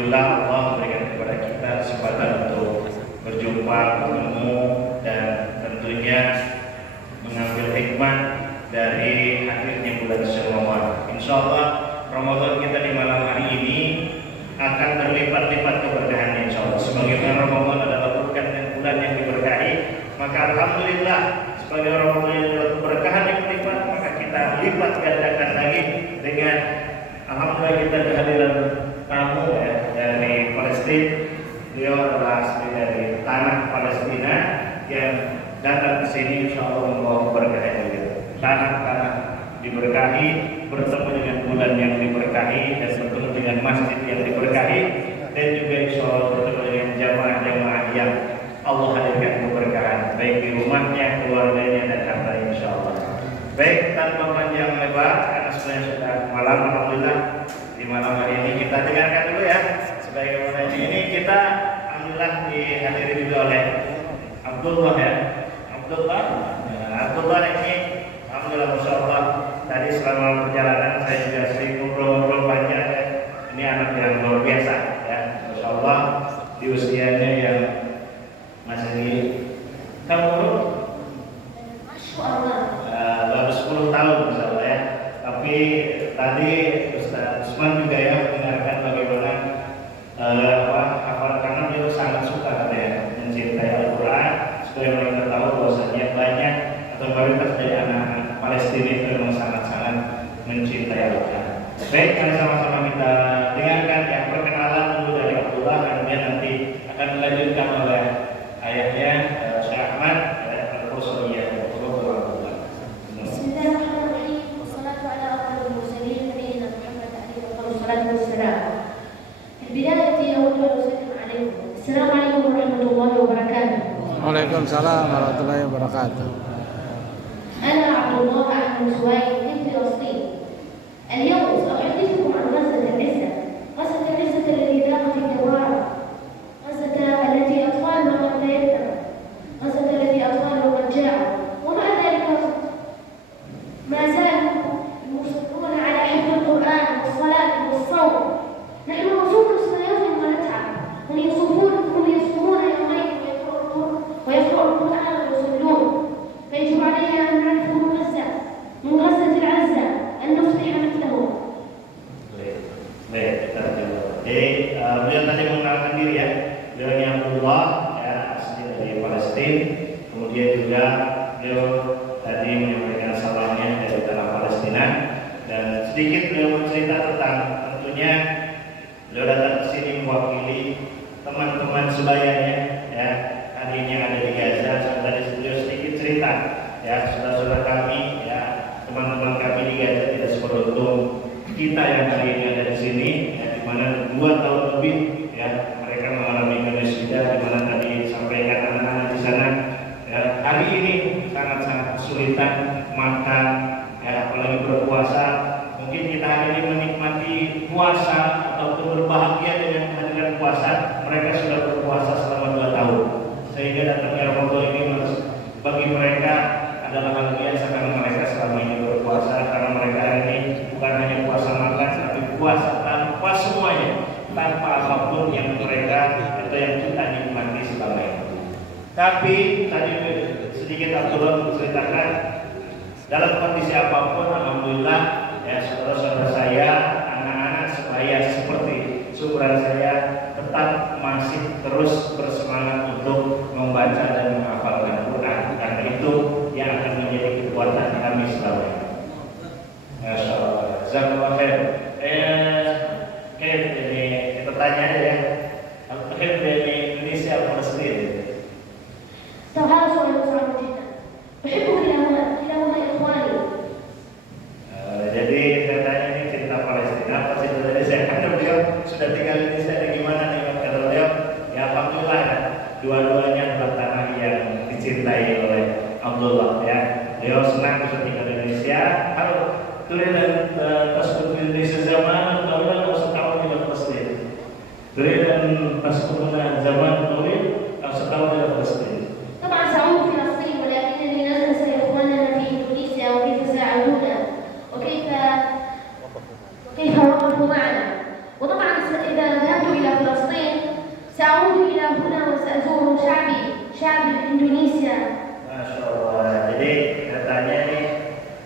alhamdulillah Allah memberikan kepada kita kesempatan untuk berjumpa, bertemu, dan tentunya mengambil hikmah dari akhirnya bulan Ramadan. Insya Allah Ramadan kita di malam hari ini akan berlipat-lipat keberkahannya insya Allah. Sebagaimana Ramadan adalah bulan yang diberkahi, maka alhamdulillah sebagai Ramadan yang adalah keberkahan yang berlipat, maka kita lipat gandakan lagi dengan alhamdulillah kita kehadiran tamu ya, dari Palestina. Beliau adalah asli dari tanah Palestina yang datang ke sini insya Allah membawa keberkahan juga. Tanah-tanah diberkahi, bertemu dengan bulan yang diberkahi, dan bertemu dengan masjid yang diberkahi, dan juga insya Allah bertemu dengan jamaah-jamaah yang Allah hadirkan keberkahan baik di rumahnya, keluarganya, dan hartanya insya Allah. Baik, tanpa panjang lebar karena sebenarnya sudah malam, alhamdulillah di malam hari ini kita dengarkan dulu ya. Sebagaimana ini kita alhamdulillah dihadiri juga oleh Abdullah ya. Abdullah ini alhamdulillah masya Allah tadi selama perjalanan saya juga sering ngobrol-ngobrol banyak ya. Ini anak yang luar biasa ya, masya Allah di usianya yang masih kamu baru 10 tahun misalnya ya. Tapi tadi Ustaz Usman juga ya mendengarkan bagaimana karena dia sangat suka katanya mencintai Al-Quran. Supaya mereka tahu bahwasanya banyak atau mayoritas dari anak-anak Palestina itu memang sangat-sangat mencintai Al-Quran. Baik, kami sama-sama kita dengarkan ya perkenalan dulu dari Abdullah, kemudian nanti akan dilanjutkan oleh ayahnya Syekh Ahmad Al-Qur'aniyah. Bismillahirrahmanirrahim. Wassalatu ala afdhalil mursalin nabiyina Muhammad alaihi wassalatu wassalam. Bidayati awwal wasallam alaikum. Assalamualaikum warahmatullahi wabarakatuh. Waalaikumsalam warahmatullahi wabarakatuh. أنا عبد الله أحمد سويد من فلسطين. اليوم سأحدثكم عن غزة العزة. غزة العزة التي ذاقت الجوار. غزة التي أطفالها قد لا يفهم. غزة التي أطفالها قد جاعوا. ومع ذلك ما زالوا المصرون على حفظ القرآن والصلاة والصوم. نحن نصوم الصيام ونتعب. هم يصومون يومين ويقرأوا القرآن ويصلون. فيجب علينا أن نعرف من غزة العزة أن نصبح مثلهم. Beliau tadi mengenalkan diri ya. Beliau Abdullah ya, asli dari Palestina. Kemudian juga beliau tadi menyampaikan salamnya dari tanah Palestina, dan sedikit beliau bercerita tentang tentunya beliau datang ke sini mewakili teman-teman sebayanya ya. Hari ini ada di Gaza. Tadi beliau sedikit cerita ya, saudara-saudara kami ya, teman-teman kami di Gaza tidak seberuntung kita yang hari ini ada di sini ya, di mana 2 tahun lebih ya mereka mengalami genosida, di mana tadi disampaikan anak-anak di sana ya, hari ini sangat-sangat kesulitan makan ya, apalagi berpuasa. Mungkin kita hari ini menikmati puasa atau berbahagia dengan kehadiran puasa, mereka sudah berpuasa selama 2 tahun. Sehingga datangnya Ramadan ini bagi mereka adalah hal biasa karena mereka selama ini berpuasa, karena mereka ini bukan hanya puasa makan, tapi puasa tanpa semuanya, tanpa apapun yang mereka atau yang kita nikmati selama ini. Tapi tadi sedikit Abdullah menceritakan dalam kondisi apapun, alhamdulillah ya saudara-saudara saya, anak-anak sebaya seperti seumuran saya tetap masih terus bersemangat untuk membaca dan menghafalkan Quran, karena itu yang akan menjadi kekuatan kami selama. Masya Allah, jazakallah khair. Ini kita tanya aja ya. Al-Khair dari Indonesia atau Palestina? هذا سؤال صعب جدا. أحب كلاهما إخواني. Jadi saya tanya ini cinta Palestina apa cinta Indonesia? Karena beliau sudah tinggal di Indonesia, gimana nih kata beliau? Ya alhamdulillah ya, dua-duanya adalah tanah yang dicintai oleh Abdullah ya. Beliau senang bisa tinggal di Indonesia. Kalau tulis dan tasbih di Indonesia zaman tahun atau setahun di Palestina. Tulis dan tasbih zaman tahun atau setahun di Palestina. طبعا سأعود فلسطين، ولكنني لا أنسى إخواننا في إندونيسيا وكيف ساعدونا وكيف وقفوا معنا. وطبعا إذا ذهبت إلى شعب إندونيسيا. Masya Allah. Jadi katanya nih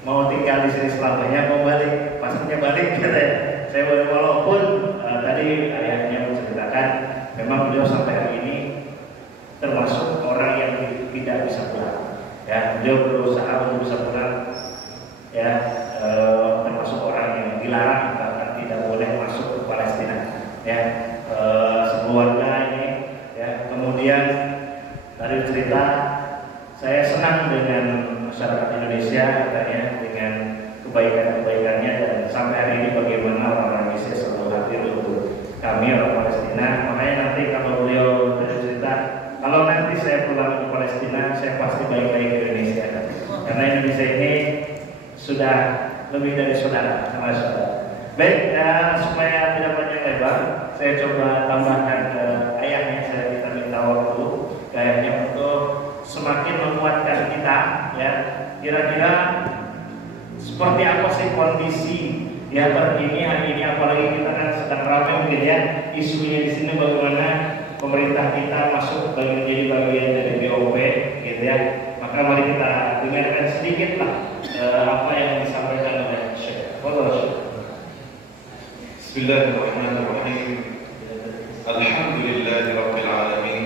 mau tinggal di sini selamanya, mau balik, pastinya balik gitu ya. Saya walaupun tadi ayahnya menceritakan, memang beliau sampai hari ini termasuk orang yang tidak bisa pulang. Ya, beliau berusaha untuk bisa pulang. Ya, termasuk orang yang dilarang bahkan tidak boleh masuk ke Palestina. Ya, sekeluarga ini. Ya, kemudian dari cerita saya senang dengan masyarakat Indonesia katanya dengan kebaikan-kebaikannya, dan sampai hari ini bagaimana orang-orang Indonesia selalu hadir untuk kami orang Palestina. Makanya nanti kalau beliau dari cerita, kalau nanti saya pulang ke Palestina, saya pasti balik-balik ke Indonesia, karena Indonesia ini sudah lebih dari saudara, sama saudara. Baik, supaya tidak panjang lebar, saya coba tambahkan ke ayahnya. Saya minta waktu ke ayahnya untuk semakin menguatkan kita, ya. Kira-kira seperti apa sih kondisi ya terkini hari ini, apalagi kita kan sedang ramai mungkin ya isunya di sini, bagaimana pemerintah kita masuk menjadi bagian dari BOP, gitu ya. Maka mari kita dengarkan sedikit lah apa yang disampaikan oleh Syekh. Bismillahirrahmanirrahim. Alhamdulillahirabbil alamin.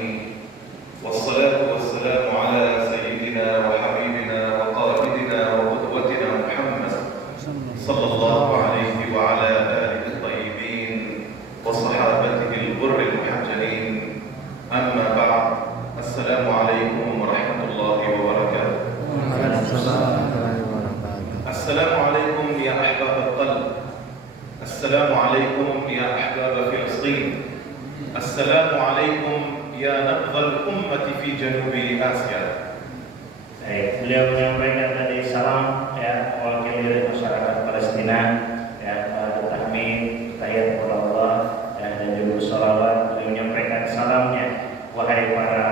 Wassalatu wassalamu ala sayyidina wa habibina wa qalidina wa qudwatina Muhammad sallallahu alaihi wa ala alihi at-tayyibin wa sahabatihi al-ghurr al-muhajjalin. Amma ba'd. Assalamu alaikum warahmatullahi wabarakatuh. Assalamu alaikum ya ahbab al-qalb. Assalamu alaikum ya ahbab Filistin. Assalamu alaikum ya nabdhal ummati fi janubi Asia. Beliau menyampaikan tadi salam ya mewakili masyarakat Palestina, ya tahmid, tahiyat kepada Allah, ya, dan juga sholawat. Beliau menyampaikan salamnya, wahai para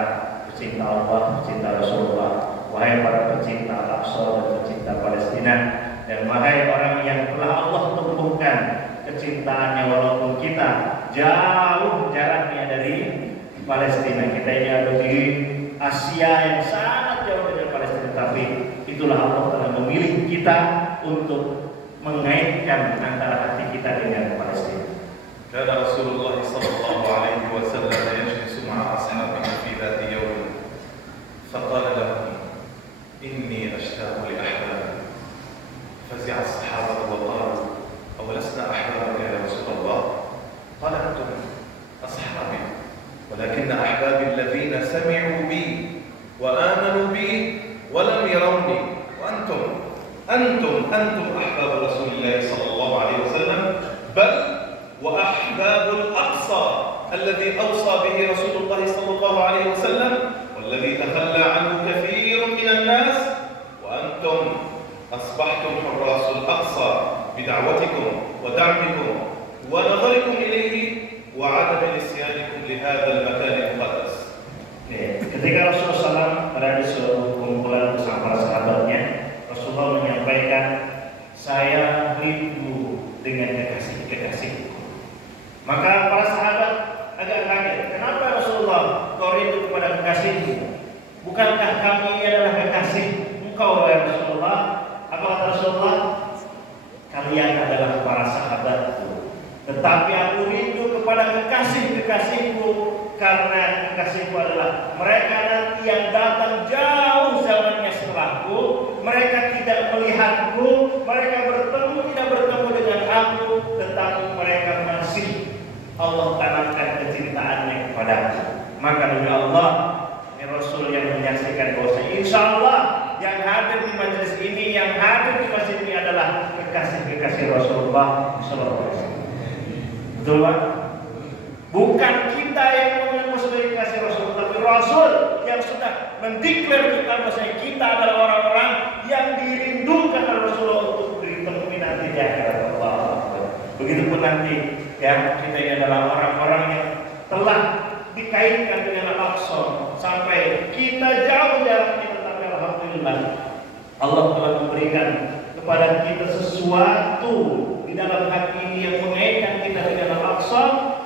pecinta Allah, pecinta Rasulullah, wahai para pecinta Al-Aqsa dan pecinta Palestina, dan wahai orang yang telah Allah tumbuhkan kecintaannya walaupun kita jauh jaraknya dari Palestina. Kita ini ada di Asia yang sangat jauh dari Palestina, tapi itulah Allah telah memilih kita untuk mengaitkan antara hati kita dengan Palestina. Kana Rasulullah sallallahu alaihi wasallam yajlisu ma'a ashabihi fi dhati yawm faqala lahum inni ashtaqu li ahbabi. Fazi'a as-sahabatu wa qalu awalasna ahbabaka ya Rasulullah? Qala antum ashabi ولكن أحبابي الذين سمعوا بي وآمنوا بي ولم يروني وأنتم أحباب رسول الله صلى الله عليه وسلم بل وأحباب الأقصى الذي أوصى به رسول الله صلى الله عليه وسلم والذي تخلى عنه كثير من الناس وأنتم أصبحتم حراس الأقصى بدعوتكم ودعمكم ونظركم إليه وعدم نسيانكم لهذا المكان المقدس. Ketika Rasulullah SAW berada di suatu kumpulan bersama para sahabatnya, Rasulullah menyampaikan, saya rindu dengan kekasih-kekasihku. Maka para sahabat agak kaget, kenapa Rasulullah kau rindu kepada kekasihmu? Bukankah kami ini adalah kekasih engkau ya Rasulullah? Apa kata Rasulullah? Kalian adalah para sahabatku, tetapi aku rindu kepada kekasih-kekasihku, karena kekasihku adalah mereka nanti yang datang jauh zamannya setelahku. Mereka tidak melihatku, mereka tidak bertemu dengan aku, tetapi mereka masih Allah tanamkan kecintaannya kepadaku. Maka demi Allah, ini Rasul yang menyaksikan bahwa insya Allah yang hadir di majelis ini, yang hadir di masjid ini adalah kekasih-kekasih Rasulullah SAW. Betul Pak? Bukan kita yang mengaku sebagai kekasih Rasul, tapi Rasul yang sudah mendeklar kita bahwa kita adalah orang-orang yang dirindukan oleh Rasulullah untuk ditemui nanti di akhirat Allah. Begitupun nanti ya, kita ini adalah orang-orang yang telah dikaitkan dengan Al-Aqsa sampai kita jauh jaraknya, tetapi alhamdulillah Allah telah memberikan kepada kita sesuatu di dalam hati ini yang mengaitkan kita dengan Al-Aqsa,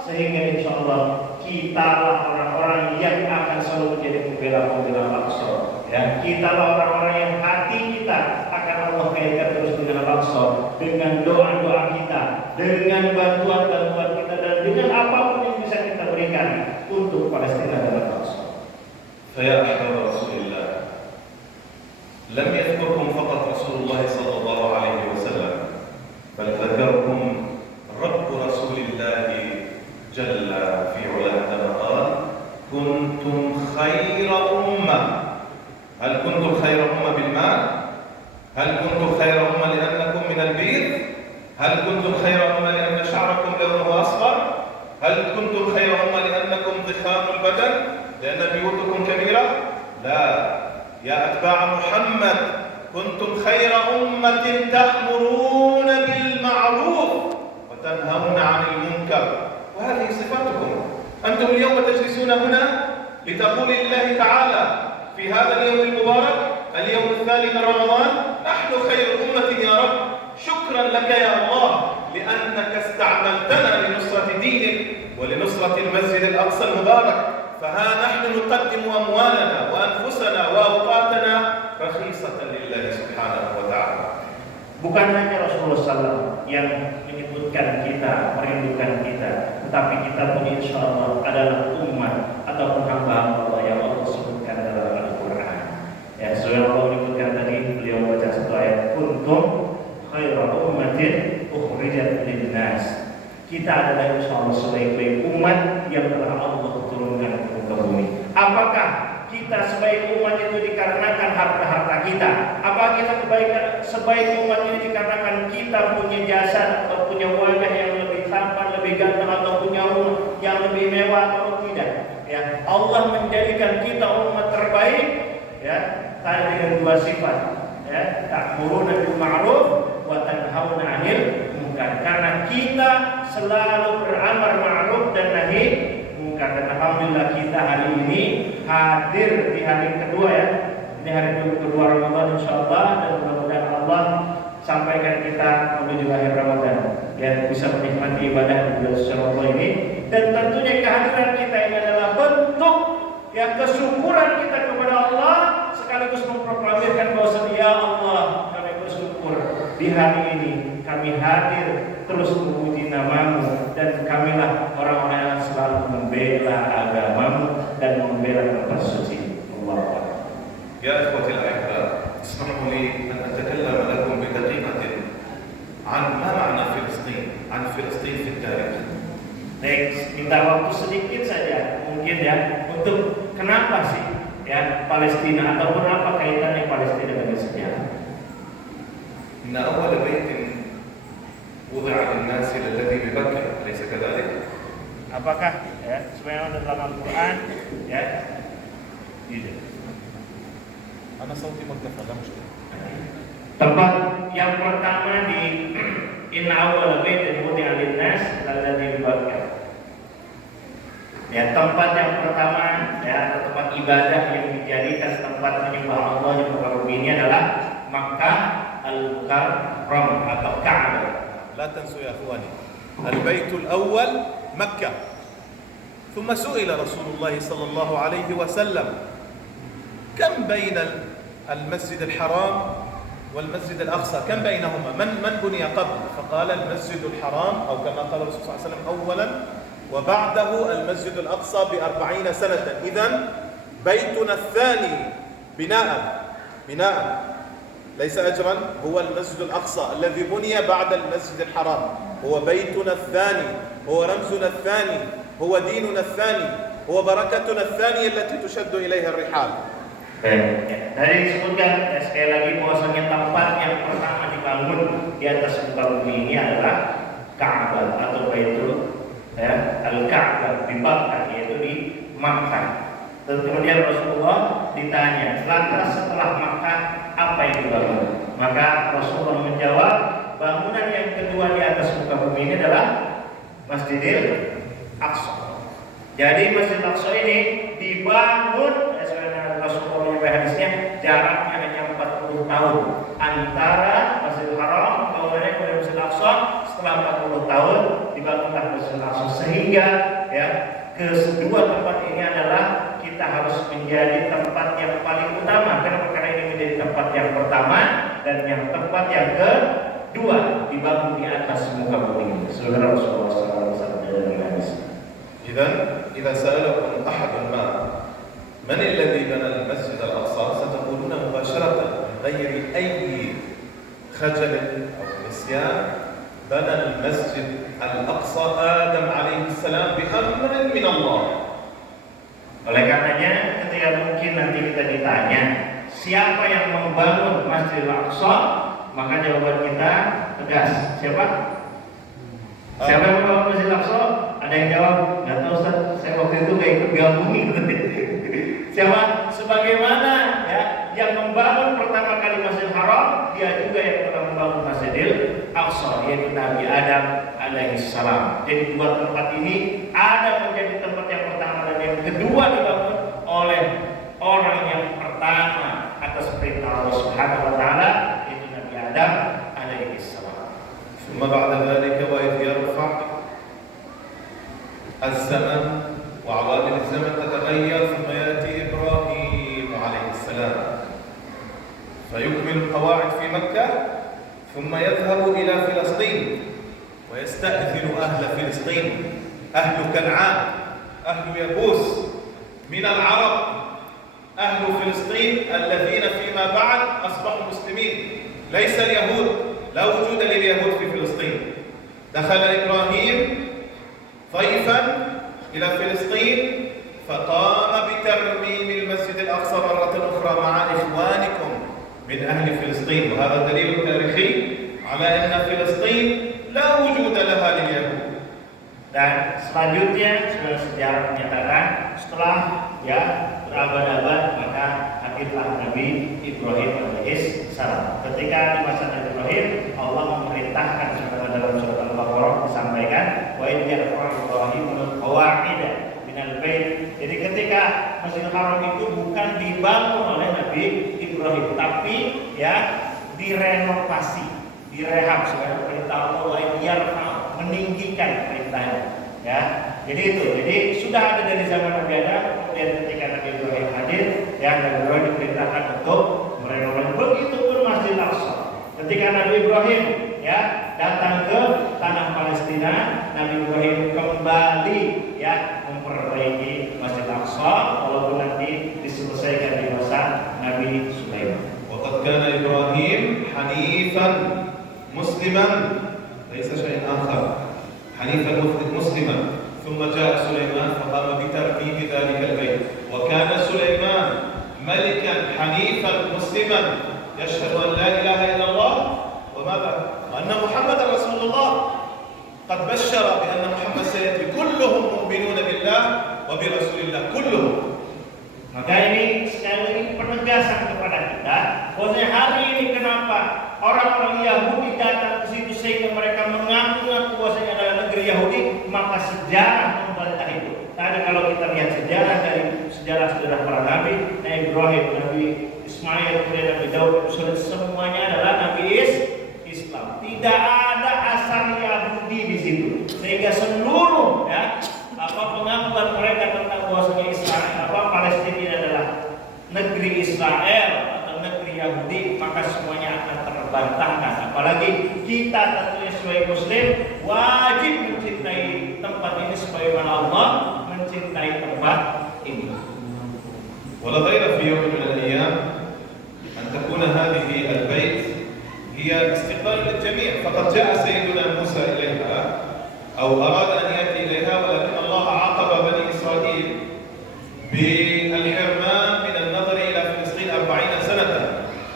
sehingga insya Allah kita orang-orang yang akan selalu menjadi pembela membela Al-Aqsa. Ya, kita orang-orang yang hati kita akan Allah kaitkan terus dengan Al-Aqsa, dengan doa-doa kita, dengan bantuan-bantuan kita, dan dengan apapun yang bisa kita berikan untuk Palestina dan Al-Aqsa. فيا أحباب رسول الله لم يذكركم فقط رسول الله صلى الله عليه وسلم بل ذكركم رب رسول الله جل في علاه عندما قال كنتم خير أمة. هل كنتم خير أمة بالمال؟ هل كنتم خير أمة لأنكم من البيض؟ هل كنتم خير أمة لأن شعركم لونه أصفر؟ هل كنتم خير أمة لأنكم ضخام البدن؟ لأن بيوتكم كبيرة؟ لا، يا أتباع محمد كنتم خير أمة تأمرون بالمعروف وتنهون عن المنكر، وهذه صفاتكم. أنتم اليوم تجلسون هنا لتقول لله تعالى في هذا اليوم المبارك اليوم الثاني من رمضان نحن خير أمة يا رب، شكرا لك يا الله لأنك استعملتنا لنصرة دينك ولنصرة المسجد الأقصى المبارك، فها نحن نقدم أموالنا وأنفسنا وأوقاتنا رخيصة لله سبحانه وتعالى. Bukan hanya Rasulullah SAW yang menyebutkan kita, merindukan kita, tetapi kita pun insya Allah adalah umat ataupun hamba Allah yang Allah sebutkan dalam Al-Quran. Ya, sesuai Allah menyebutkan tadi, beliau baca satu ayat, kuntum khairu ummatin ukhrijat lin-nas. Kita adalah insya Allah sebaik-baik umat yang telah Allah turunkan ke muka bumi. Apakah kita sebaik umat itu dikarenakan harta-harta kita? Apakah kita sebaik umat ini dikarenakan kita punya jasa atau punya wajah yang lebih tampan, lebih ganteng, atau punya rumah yang lebih mewah atau tidak? Ya, Allah menjadikan kita umat terbaik, ya, tadi dengan dua sifat, ya, ta'muruna bil ma'ruf wa tanhauna 'anil munkar. Karena kita selalu beramar ma'ruf dan nahi munkar. Dan alhamdulillah kita hari ini hadir di hari kedua, ya. Ini hari kedua Ramadan insyaallah, dan mudah-mudahan Allah sampaikan kita menuju akhir Ramadan, ya, bisa menikmati ibadah di bulan suci Ramadan ini. Dan tentunya kehadiran kita ini adalah bentuk yang kesyukuran kita kepada Allah, sekaligus memproklamirkan bahwa ya Allah, kami bersyukur di hari ini kami hadir terus memuji namamu, dan kamilah orang-orang yang selalu membela agamamu dan membela tempat suci Allah. يا إخوتي الأحباء، اسمحوا لي أن أتكلم لكم بدقيقة عن ما معنى فلسطين، عن فلسطين في التاريخ. Next, minta waktu sedikit saja mungkin, ya, untuk kenapa sih, ya, Palestina, ataupun apa kaitannya Palestina dengan sejarah. إن أول بيت وضع للناس الذي ببكة، أليس كذلك؟ Apakah, ya, sebagaimana dalam Al-Quran, ya, gitu. أنا صوتي مرتفع لا مشكلة. Tempat yang pertama di Inna awwala baitin wudi'a lin-nas alladzi bi Bakkah. Ya, tempat yang pertama, ya, atau tempat ibadah yang dijadikan tempat menyembah Allah yang muka bumi ini adalah Makkah Al-Mukarramah atau Ka'bah. لا تنسوا يا أخواني البيت الأول مكة، ثم سئل رسول الله صلى الله عليه وسلم كم بين المسجد الحرام والمسجد الأقصى، كم بينهما، من بني قبل؟ فقال المسجد الحرام أو كما قال الرسول صلى الله عليه وسلم أولا، وبعده المسجد الأقصى ب40 سنة. إذن بيتنا الثاني بناء ليس أجرا هو المسجد الأقصى الذي بني بعد المسجد الحرام، هو بيتنا الثاني، هو رمزنا الثاني، هو ديننا الثاني، هو بركتنا الثانية التي تشد إليها الرحال. Tadi disebutkan, ya, sekali lagi bahwasanya tempat yang pertama dibangun di atas muka bumi ini adalah Ka'bah atau Baitul, ya, Al-Ka'bah di Makkah, yaitu di Makkah. Dan kemudian Rasulullah ditanya, lantas setelah Makkah apa yang dibangun? Maka Rasulullah menjawab, bangunan yang kedua di atas muka bumi ini adalah Masjidil Aqsa. Jadi Masjidil Aqsa ini dibangun, Rasulullah menyebut hadisnya, jaraknya hanya 40 tahun antara Masjidil Haram bangunannya kepada Masjidil Aqsa. Setelah 40 tahun dibangunlah Masjidil Aqsa, sehingga, ya, kedua tempat ini adalah kita kita harus menjadi tempat yang paling utama. Kenapa? Karena ini menjadi tempat yang pertama dan yang tempat yang kedua dibangun di atas muka bumi. Saudara Rasulullah SAW dalam hadis. إذا سألكم أحد ما من الذي بنى المسجد الأقصى ستقولون مباشرة من غير أي خجل أو نسيان بنى المسجد الأقصى آدم عليه السلام بأمر من الله. Oleh karenanya ketika mungkin nanti kita ditanya siapa yang membangun Masjidil Aqsa, maka jawaban kita tegas. Siapa? Siapa yang membangun Masjidil Aqsa? Ada yang jawab? Nggak tahu Ustaz, saya waktu itu nggak ikut gabung gitu. Siapa? Sebagaimana ya yang membangun pertama kali Masjidil Haram, dia juga yang telah membangun Masjidil Aqsa, yaitu Nabi Adam alaihissalam. Jadi dua tempat ini ada menjadi tempat yang pertama dan yang kedua dibangun oleh orang yang pertama atas perintah Allah Subhanahu wa taala, yaitu Nabi Adam alaihissalam. ثم بعد ذلك وإذ يرفع الزمن وعوامل الزمن تتغير ثم يأتي إبراهيم عليه السلام فيكمل القواعد في مكة ثم يذهب إلى فلسطين ويستأذن أهل فلسطين، أهل كنعان، أهل يبوس من العرب، أهل فلسطين الذين فيما بعد أصبحوا مسلمين، ليس اليهود، لا وجود لليهود في فلسطين. دخل إبراهيم ضيفا إلى فلسطين فقام بترميم المسجد الأقصى مرة أخرى مع إخوانكم من أهل فلسطين، وهذا دليل تاريخي على أن فلسطين لا وجود لها لليهود. Dan selanjutnya sejarah menyatakan setelah ya berabad-abad maka hadirlah Nabi Ibrahim alaihissalam. Ketika di masa Nabi Ibrahim Allah memerintahkan dalam surat Al-Baqarah disampaikan wa idh yarfa'u Ibrahimul qawa'ida minal bait. Jadi ketika Masjidil Haram itu bukan dibangun oleh Nabi Ibrahim tapi ya direnovasi, direhab sebagai perintah Allah wa idh yarfa'u, meninggikan perintahnya ya. Jadi itu, jadi sudah ada dari zaman Nabi Adam, kemudian ketika Nabi Ibrahim hadir ya Nabi Ibrahim diperintahkan untuk merenovasi. Begitupun Masjidil Aqsa. Ketika Nabi Ibrahim ya datang ke tanah Palestina, Nabi Ibrahim kembali ya memperbaiki Masjidil Aqsa walaupun nanti diselesaikan di masa Nabi Sulaiman. وقد كان إبراهيم حنيفا مسلما ليس شيء آخر، حنيفا مسلما، ثم جاء سليمان فقام بترتيب ذلك البيت، وكان سليمان ملكا حنيفا مسلما يشهد أن لا إله إلا الله وماذا؟ وأن محمدا رسول الله، قد بشر بأن محمد سيأتي، كلهم مؤمنون بالله وبرسول الله كلهم. Maka ini sekali lagi penegasan kepada kita bahwasanya hari ini kenapa orang-orang Yahudi datang ke situ sehingga mereka mengaku-ngaku bahwasanya adalah negeri Yahudi, maka sejarah membantah itu. Tadi kalau kita lihat sejarah dari sejarah para nabi, Nabi Ibrahim, Nabi Ismail, kemudian Nabi Daud, semuanya adalah Nabi Islam. Tidak ada asal Yahudi di situ, sehingga seluruh ya pengakuan mereka tentang bahwasanya Israel Palestina ini adalah negeri Israel atau negeri Yahudi, maka semuanya akan terbantahkan. Apalagi kita tentunya sebagai Muslim wajib mencintai tempat ini sebagaimana Allah mencintai tempat ini. ولا غير في يوم من الأيام أن تكون هذه البيت هي استقبال للجميع، فقد جاء سيدنا موسى إليها أو أراد أن يأتي إليها، ولكن الله عاقب بني إسرائيل بالحرمان من النظر إلى فلسطين 40 سنة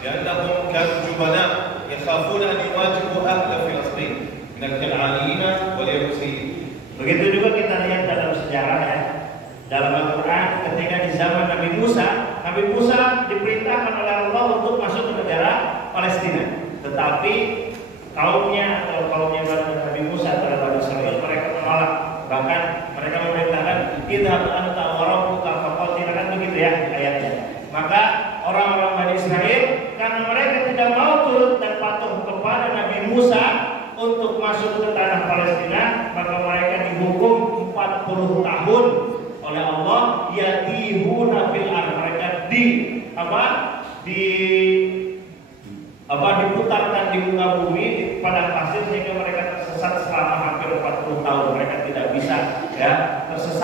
لأنهم كانوا جبناء يخافون أن يواجهوا أهل فلسطين من الكنعانيين واليبوسيين. Begitu juga kita lihat dalam sejarah ya, dalam Al-Quran ketika di zaman Nabi Musa diperintahkan oleh Allah untuk masuk ke negara Palestina, tetapi kaumnya Nabi Musa atau Bani Israil mereka menolak, bahkan mereka memerintahkan idhab anta wa rabbuka faqatila, kan begitu ya ayatnya. Maka orang-orang Bani Israil karena mereka tidak mau turut dan patuh kepada Nabi Musa untuk masuk ke tanah Palestina, maka mereka dihukum 40 tahun oleh Allah yatihuna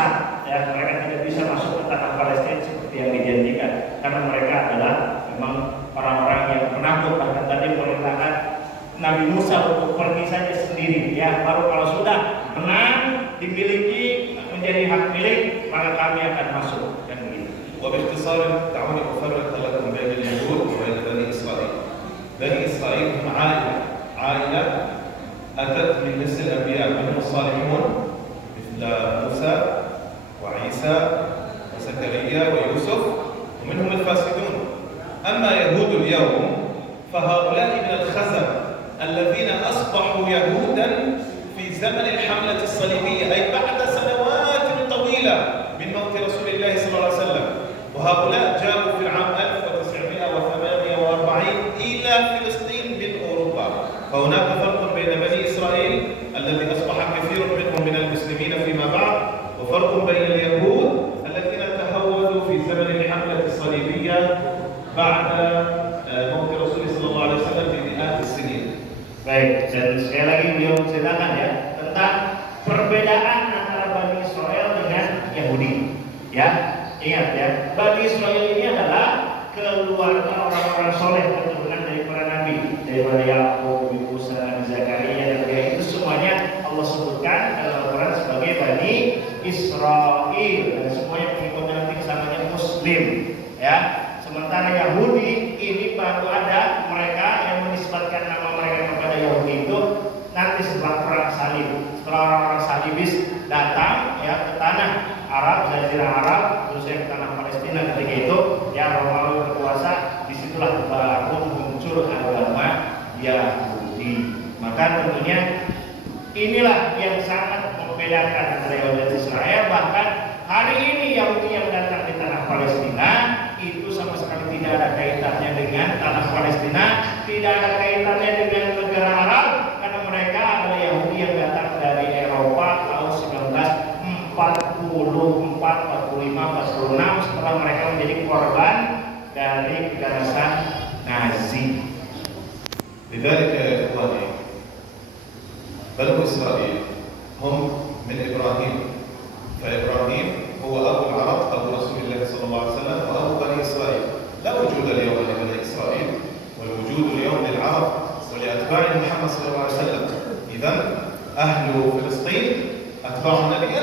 terdesak, ya mereka tidak bisa masuk ke tanah Palestina seperti yang dijanjikan, karena mereka adalah memang orang-orang yang penakut. Bahkan tadi memerintahkan Nabi Musa untuk pergi saja sendiri, ya baru kalau sudah menang dimiliki menjadi hak milik maka kami akan masuk, dan begitu. وباختصار دعوني أفرق لكم بين اليهود وبين بني إسرائيل. بني إسرائيل هم عائلة أتت من نفس الأنبياء، منهم الصالحون مثل موسى وعيسى وزكريا ويوسف، ومنهم الفاسدون. أما يهود اليوم فهؤلاء من الخزر الذين أصبحوا يهودا في زمن الحملة الصليبية، أي بعد سنوات طويلة من موت رسول الله صلى الله عليه وسلم. وهؤلاء جاءوا في العام 1948 إلى فلسطين من أوروبا. فهناك فرق بين بني إسرائيل الذي أصبح كثير منهم من المسلمين فيما بعد، وفرق بين اليهود الذين تهودوا في زمن الحملة الصليبية بعد موت رسول صلى الله عليه وسلم بمئات السنين. Baik, dan sekali lagi beliau menceritakan ya tentang perbedaan antara Bani Israel dengan Yahudi. Ya, ingat ya, Bani Israel ini adalah keluarga orang-orang soleh, keturunan dari para nabi, daripada Yakub, Musa, Zakaria, dan dia itu semuanya Allah sebutkan dalam Al-Quran sebagai Bani Israel, dan semuanya mengikuti nanti kesamanya Muslim. Ya, sementara Yahudi ini baru ada mereka yang menisbatkan nama mereka kepada Yahudi itu nanti setelah perang salib, setelah orang-orang salibis datang ya ke tanah Arab, Jazirah Arab, terus ke tanah Palestina. Ketika itu ya Romawi berkuasa, disitulah baru muncul agama Yahudi. Maka tentunya inilah yang sangat membedakan antara Yahudi dan Israel. Bahkan hari ini Yahudi yang datang di tanah Palestina itu sama sekali tidak ada kaitannya dengan tanah Palestina, tidak ada kaitannya dengan negara Arab, karena mereka adalah Yahudi yang datang dari Eropa tahun 1944, 45, 46 setelah mereka menjadi korban dari kekerasan Nazi. لذلك يا إخواني بنو إسرائيل هم من إبراهيم، فإبراهيم هو أبو العرب، أبو رسول الله صلى الله عليه وسلم، وأبو بني إسرائيل. لا وجود اليوم لبني إسرائيل، والوجود اليوم للعرب ولأتباع محمد صلى الله عليه وسلم. إذن أهل فلسطين أتباع النبي،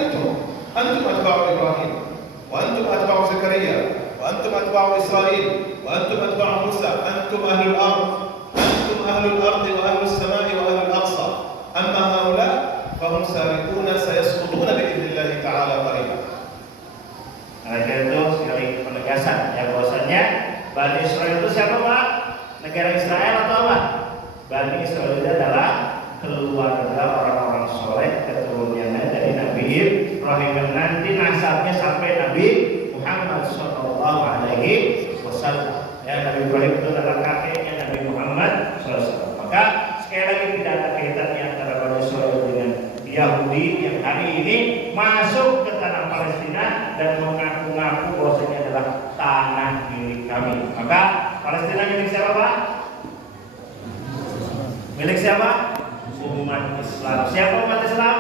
أنتم أتباع إبراهيم، وأنتم أتباع زكريا، وأنتم أتباع إسرائيل، وأنتم أتباع موسى. أنتم أهل الأرض، أنتم أهل الأرض وأهل السماء وأهل الأقصى. أما هؤلاء فهم سابقون سيسقطون بإذن الله تعالى قريبا. Mereka itu sekali penegasan ya bahwasanya Bani Israel itu siapa Pak? Negara Israel atau apa? Bani Israel itu adalah keluarga orang-orang soleh, keturunannya dari Nabi Ibrahim, dan nanti nasabnya sampai Nabi Muhammad Sallallahu Alaihi Wasallam. Ya, Nabi Ibrahim itu adalah kakeknya Nabi Muhammad SAW. Maka sekali lagi tidak ada kaitannya antara Bani Israel dengan Yahudi yang hari ini masuk ke tanah Palestina dan mengaku-ngaku bahwasanya adalah tanah milik kami. Maka Palestina milik siapa Pak? Milik siapa? Umat Islam. Siapa umat Islam?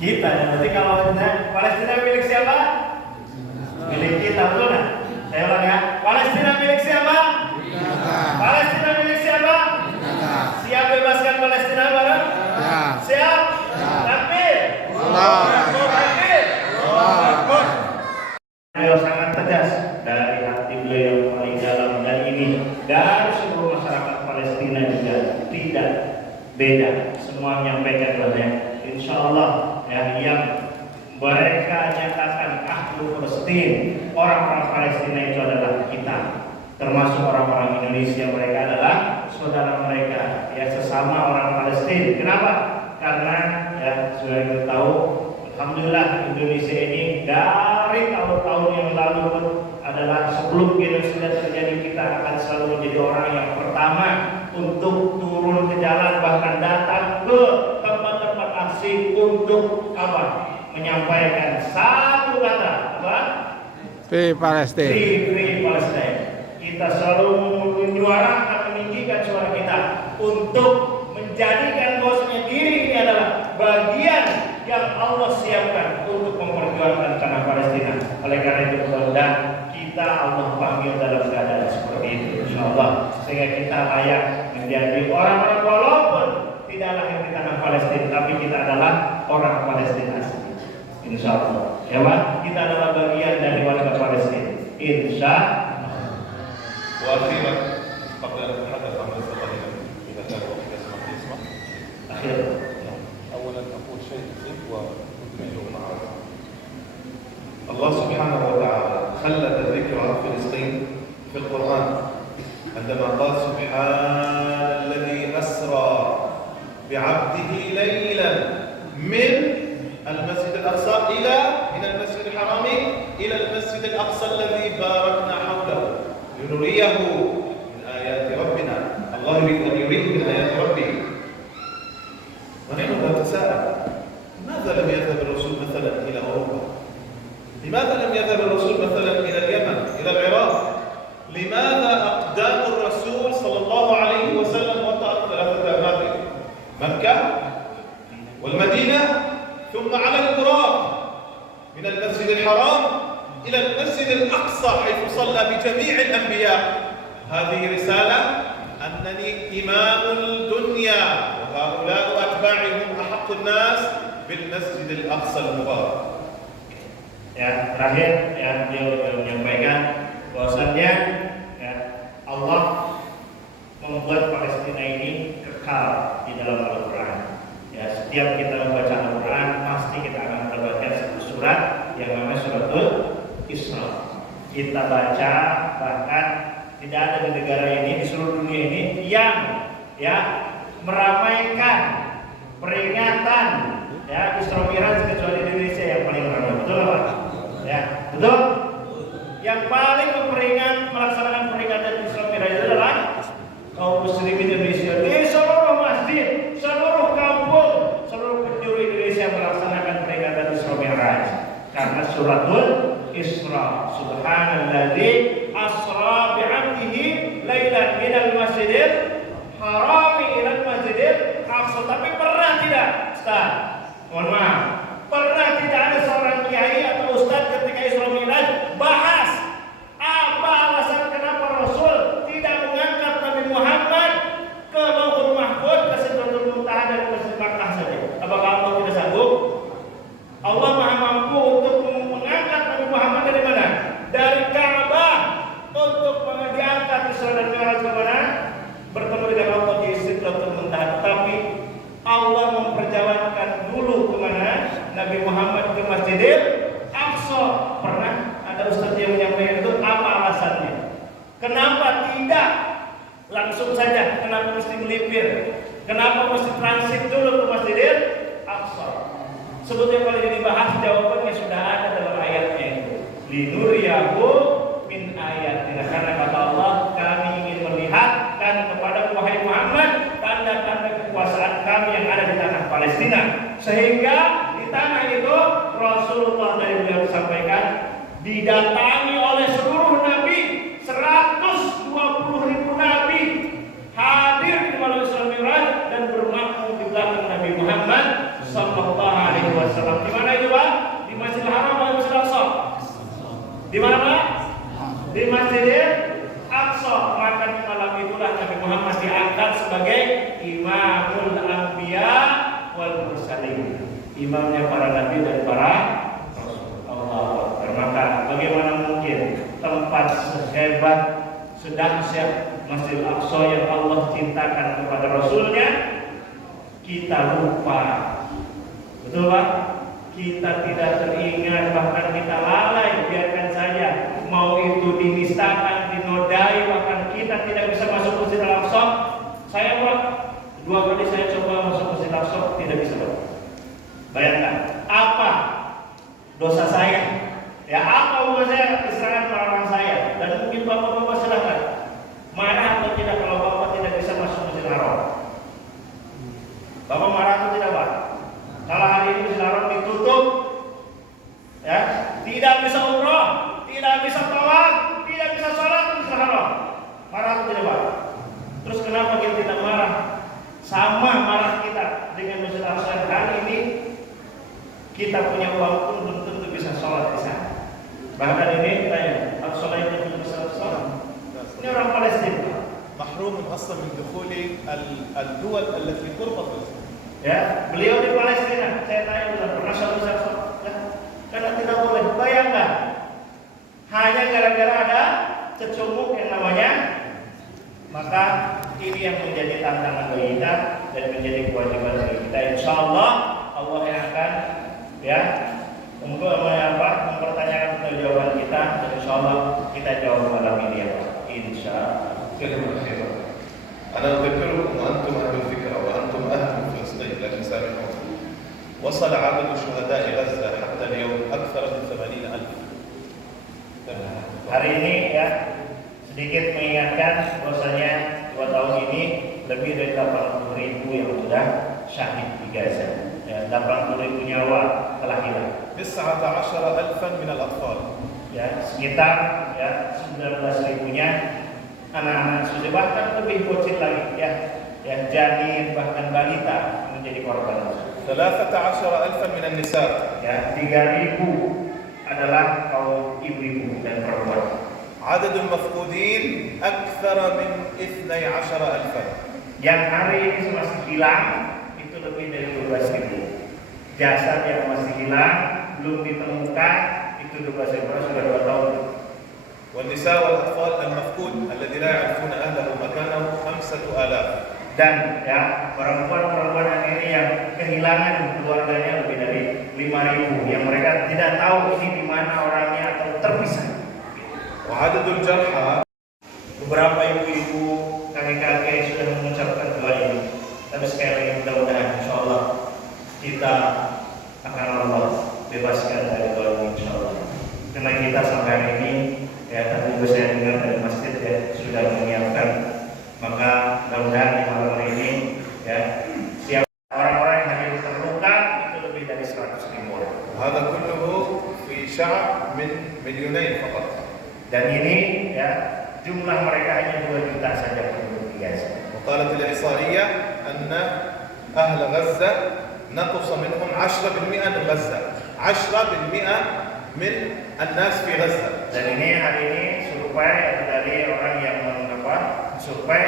Kita. Nanti kalau Palestina milik siapa? Milik kita, betul nggak? Saya ulang ya. Palestina milik siapa? Palestina milik siapa? Siap bebaskan Palestina bareng? Siap? Takbir! Beliau sangat tegas dari hati beliau yang paling dalam, dan ini dari seluruh masyarakat Palestina juga tidak beda. Semua menyampaikan bahwa insya Allah yang mereka nyatakan ahlu Palestin, orang-orang Palestina itu adalah kita, termasuk orang-orang Indonesia. Mereka adalah saudara mereka, ya sesama orang Palestina. Kenapa? Karena ya sudah kita tahu, alhamdulillah Indonesia ini dari tahun-tahun yang lalu adalah sebelum genosida terjadi, kita akan selalu menjadi orang yang pertama untuk turun ke jalan, bahkan datang ke tempat-tempat aksi untuk apa? Menyampaikan satu kata apa? Free Palestine. Free Palestine. Kita selalu menyuarakan, meninggikan suara kita untuk menjadikan bahwasanya diri ini adalah bagian yang Allah siapkan untuk memperjuangkan tanah Palestina. Oleh karena itu mudah-mudahan kita Allah panggil dalam keadaan seperti itu, insyaallah, sehingga kita layak menjadi orang-orang walaupun tidak lahir di tanah Palestina, tapi kita adalah orang Palestina asli. Insyaallah, ya Pak, kita adalah bagian dari warga Palestina. Insyaallah. وأخيرا قبل أن نتحدث عن قليلا إذا كان وقتك يسمح لي اسمع. أخيرا أولا أقول شيء بسيط وأكمله معك. الله سبحانه وتعالى خلد ذكر فلسطين في القرآن عندما قال سبحان الذي أسرى بعبده ليلا من المسجد الأقصى من المسجد الحرام إلى المسجد الأقصى الذي باركنا حوله لنريه من آيات ربنا. الله يريد أن يريه من آيات ربه. ونحن نتساءل لماذا لم يذهب الرسول مثلا إلى أوروبا؟ لماذا لم يذهب الرسول مثلا إلى اليمن، إلى العراق؟ لماذا أقدام الرسول صلى الله عليه وسلم وطأت 3 أماكن؟ مكة والمدينة ثم على البراق من المسجد الحرام إلى المسجد الأقصى حيث صلى بجميع الأنبياء. هذه رسالة أنني إمام الدنيا وهؤلاء أتباعهم أحق الناس بالمسجد الأقصى المبارك. Ya, terakhir yang beliau menyampaikan bahwasannya ya, Allah membuat Palestina ini kekal di dalam Al-Quran. Ya, setiap kita membaca Al-Quran pasti kita akan mendapatkan satu surat yang namanya suratul Isra. Kita baca, bahkan tidak ada di negara ini, di seluruh dunia ini yang ya meramaikan peringatan ya Isra Mi'raj kecuali Indonesia yang paling ramai. Betul Pak? Ya, betul. Yang paling melaksanakan peringatan Isra Mi'raj itu adalah kaum muslimin Indonesia. Di seluruh masjid, seluruh kampung, seluruh penjuru Indonesia melaksanakan peringatan Isra Mi'raj. Karena suratul Isra, subhanalladzi asra bi'abdihi lailan minal masjidil haram ilal masjidil aqsa. Tapi pernah tidak, Ustaz? Mohon maaf. Pernah tidak ada seorang kiai atau ustaz ketika Isra Mi'raj bahas apa alasan kenapa Rasul tidak mengangkat Nabi Muhammad ke Lauhul Mahfuz, ke Sidratul Muntaha dan ke Masjid Makkah saja? Apakah Allah tidak sanggup? Allah Maha mampu untuk mengangkat Nabi Muhammad dari mana? Dari Ka'bah, untuk diangkat Isra dan Mi'raj ke mana? Bertemu dengan Allah di Sidratul Muntaha. Tetapi Allah memperjalankan dulu kemana? Nabi Muhammad ke Masjidil Aqsa. Pernah ada ustaz yang menyampaikan itu? Apa alasannya? Kenapa tidak langsung saja? Kenapa mesti melipir? Kenapa mesti transit dulu ke Masjidil Aqsa? Sebetulnya kalau ini dibahas jawabannya sudah ada dalam ayatnya itu. Linuriyahu min ayatina. Karena kata Allah, kami ingin melihatkan kepada wahai Muhammad tanda-tanda kekuasaan kami yang ada di tanah Palestina. Sehingga di tanah itu Rasulullah dari beliau sampaikan didatangi oleh seluruh nabi, 120.000 nabi hadir di malam Isra Mi'raj dan bermakmum di belakang Nabi Muhammad sallallahu alaihi wasallam. Di mana itu, Pak? Di Masjidil Haram atau Masjidil Aqsa? Di mana, Pak? Di Masjidil Aqsa. Maka di malam itulah Nabi Muhammad diangkat sebagai Imamul Anbiya wal Mursalin, imamnya para nabi dan para rasul. Allah. Maka bagaimana mungkin tempat sehebat sedahsyat Masjidil Aqsa yang Allah cintakan kepada Rasulnya kita lupa? Betul Pak? Kita tidak teringat, bahkan kita lalai, biarkan saja. Mau itu dinistakan, dinodai, bahkan kita tidak bisa masuk Masjidil Aqsa. Saya Pak, 2 kali saya coba masuk Masjidil Aqsa, tidak bisa Pak. Bayangkan, apa dosa saya? Ya apa hubungan saya? Israel melarang saya. Dan mungkin bapak-bapak silahkan marah atau tidak kalau bapak tidak bisa masuk Masjidil Haram. Bapak marah atau tidak Pak? Kalau hari ini Masjidil Haram ditutup, ya, tidak bisa umroh, tidak bisa tawaf, tidak bisa sholat di Masjidil Haram. Marah atau tidak Pak? Terus kenapa kita tidak marah? Sama marah kita dengan Masjidil Aqsa hari ini Kita punya uang pun belum tentu bisa sholat di sana. Bahkan ini tanya, apa sholat itu bisa sholat? Ini orang Palestina. محروم اصلا من دخول الدول التي تربط بالاسلام. Ya, beliau di Palestina. Saya tanya dulu, pernah sholat sholat? Karena tidak boleh. Bayangkan, hanya gara-gara ada cecunguk yang namanya, maka ini yang menjadi tantangan bagi kita dan menjadi kewajiban bagi kita. Insya Allah Allah yang akan untuk mempertanyakan jawaban kita, dan insya Allah kita jawab malam ini ya Pak. Insya Allah. كلمة أخيرة. أنا أذكركم وأنتم أهل الفكرة وأنتم أهل فلسطين لكن سامحوني. وصل عدد شهداء غزة حتى اليوم أكثر من 80,000. Hari ini ya sedikit mengingatkan bahwasanya 2 tahun ini lebih dari 80.000 yang sudah syahid di Gaza. Ya, 80.000 nyawa telah hilang. 19,000 من الأطفال. Ya, sekitar 19.000-nya anak-anak sudah, bahkan lebih kecil lagi ya janin bahkan balita menjadi korban. 13,000 من النساء. Ya, 3.000 adalah kaum ibu-ibu dan perempuan. عدد المفقودين أكثر من 12,000. Yang hari ini masih hilang itu lebih dari 12.000. Jasad yang masih hilang belum ditemukan itu 12.000, sudah 2 tahun. والنساء والأطفال المفقود الذي لا يعرفون أهله مكانه 5,000. Dan ya perempuan-perempuan ini yang kehilangan keluarganya lebih dari 5.000 yang mereka tidak tahu ini di mana orangnya atau terpisah. وعدد الجرحى. Beberapa ibu-ibu, kakek-kakek sudah mengucapkan doa ini. Tapi sekali lagi mudah-mudahan insya Allah kita akan Allah bebaskan dari doa ini insya Allah. Karena kita sampai hari ini ya tadi saya dengar dari masjid ya sudah menyiapkan, maka mudah-mudahan di malam ini ya siapa orang-orang yang hadir terluka itu lebih dari 100.000 orang. وهذا كله في شعب من 2,000,000 فقط. Dan ini ya jumlah mereka hanya 2 juta saja penduduk di Gaza. وقالت الإحصائية أن أهل غزة نقص منهم 10% من غزة. 10% من الناس في غزة. Dan ini hari ini survei dari orang yang survei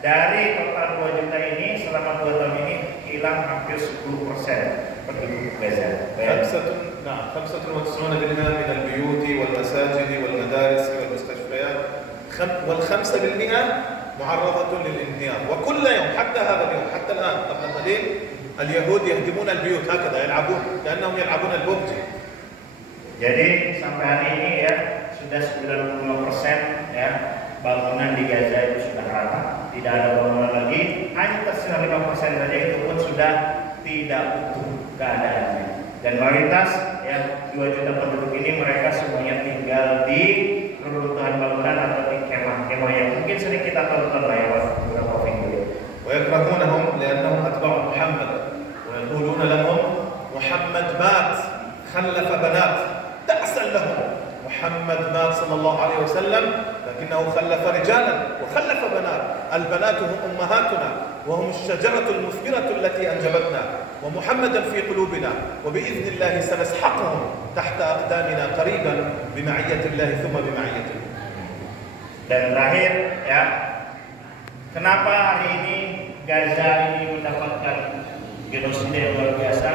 dari total 2 juta ini selama 2 tahun ini hilang hampir 10% penduduk Gaza. 95% من البيوت والمساجد والمدارس والمستشفيات وال5% معرضة للانهيار. وكل يوم حتى هذا اليوم حتى الآن قبل قليل اليهود يهدمون البيوت هكذا يلعبون كأنهم يلعبون الببجي. Jadi sampai hari ini ya sudah 95% ya bangunan di Gaza itu sudah rata, tidak ada bangunan lagi, hanya tersisa 5% saja, itu pun sudah tidak utuh keadaannya. Dan mayoritas ya 2 juta penduduk ini mereka semuanya tinggal di reruntuhan bangunan atau di kemah-kemah yang mungkin sering kita tonton lah ya beberapa video. ويكرهونهم لأنهم أتباع محمد ويقولون لهم محمد مات خلف بنات. تأسا لهم، محمد مات صلى الله عليه وسلم لكنه خلف رجالا وخلف بنات. البنات هم أمهاتنا وهم الشجرة المثمرة التي أنجبتنا، ومحمدا في قلوبنا وبإذن الله سنسحقهم تحت أقدامنا قريبا بمعية الله ثم بمعيته. Dan terakhir ya, kenapa hari ini Gaza ini mendapatkan genosida yang luar biasa?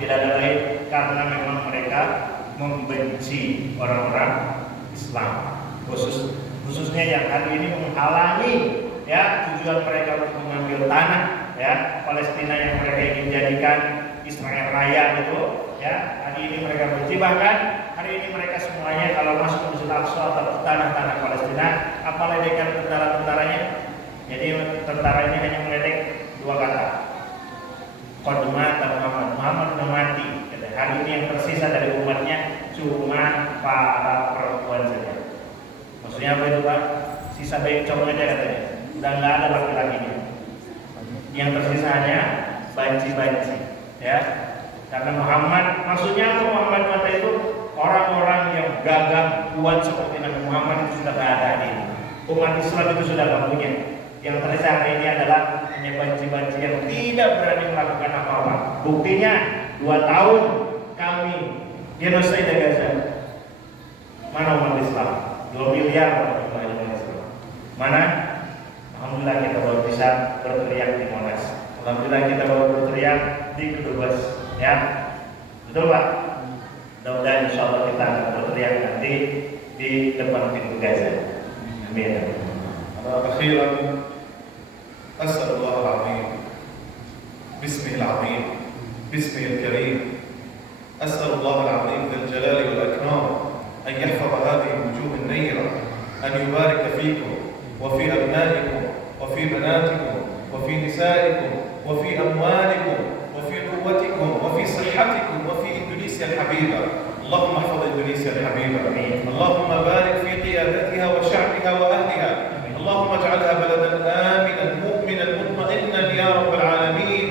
Tidak ada lain karena memang mereka membenci orang-orang Islam, khususnya yang hari ini menghalangi ya tujuan mereka untuk mengambil tanah ya Palestina yang mereka ingin jadikan Israel Raya itu ya. Hari ini mereka benci, bahkan hari ini mereka semuanya kalau masuk ke Masjid Al-Aqsa atau ke tanah-tanah Palestina apalagi dengan tentara-tentaranya. Jadi tentara ini hanya meledek 2 kata, qad mata Muhammad sudah mati. Hari ini yang tersisa dari umatnya cuma para perempuan saja. Maksudnya apa itu Pak? Sisa bencong aja katanya. Udah nggak ada laki-lakinya. Yang tersisa hanya banci-banci, ya. Karena Muhammad, maksudnya apa Muhammad kata itu? Orang-orang yang gagah kuat seperti Nabi Muhammad itu sudah nggak ada hari ini. Umat Islam itu sudah nggak punya. Yang tersisa hari ini adalah hanya banci-banci yang tidak berani melakukan apa-apa. Buktinya 2 tahun Genosida Gaza. Mana umat Islam? 2 miliar orang umat Islam. Mana? Alhamdulillah kita baru bisa berteriak di Monas. Alhamdulillah kita baru berteriak di Kedubes. Ya, betul Pak? Mudah-mudahan insya Allah kita akan berteriak nanti di depan pintu Gaza. Amin. أخيرا أسأل الله العظيم باسمه العظيم باسمه الكريم أسأل الله العظيم ذا الجلال والإكرام أن يحفظ هذه الوجوه النيرة، أن يبارك فيكم وفي أبنائكم وفي بناتكم وفي نسائكم وفي أموالكم وفي قوتكم وفي صحتكم وفي إندونيسيا الحبيبة. اللهم احفظ إندونيسيا الحبيبة، اللهم بارك في قيادتها وشعبها وأهلها، اللهم اجعلها بلدا آمنا مؤمنا مطمئنا يا رب العالمين،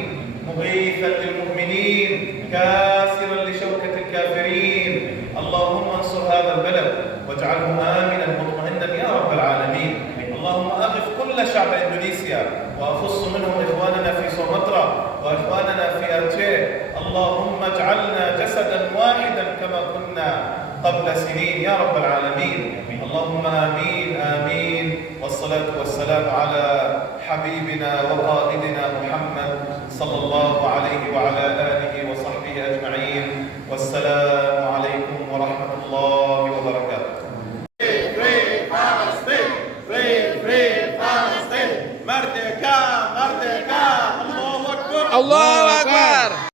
مغيثا للمؤمنين كاسرا لشوكة الكافرين. اللهم انصر هذا البلد واجعله آمنا مطمئنا يا رب العالمين. اللهم أغث كل شعب إندونيسيا وأخص منهم إخواننا في سومطرة وإخواننا في أرتشيه. اللهم اجعلنا جسدا واحدا كما كنا قبل سنين يا رب العالمين. اللهم آمين آمين، والصلاة والسلام على حبيبنا وقائدنا محمد صلى الله عليه وعلى آله وصحبه أجمعين، والسلام عليكم ورحمة الله وبركاته. Allah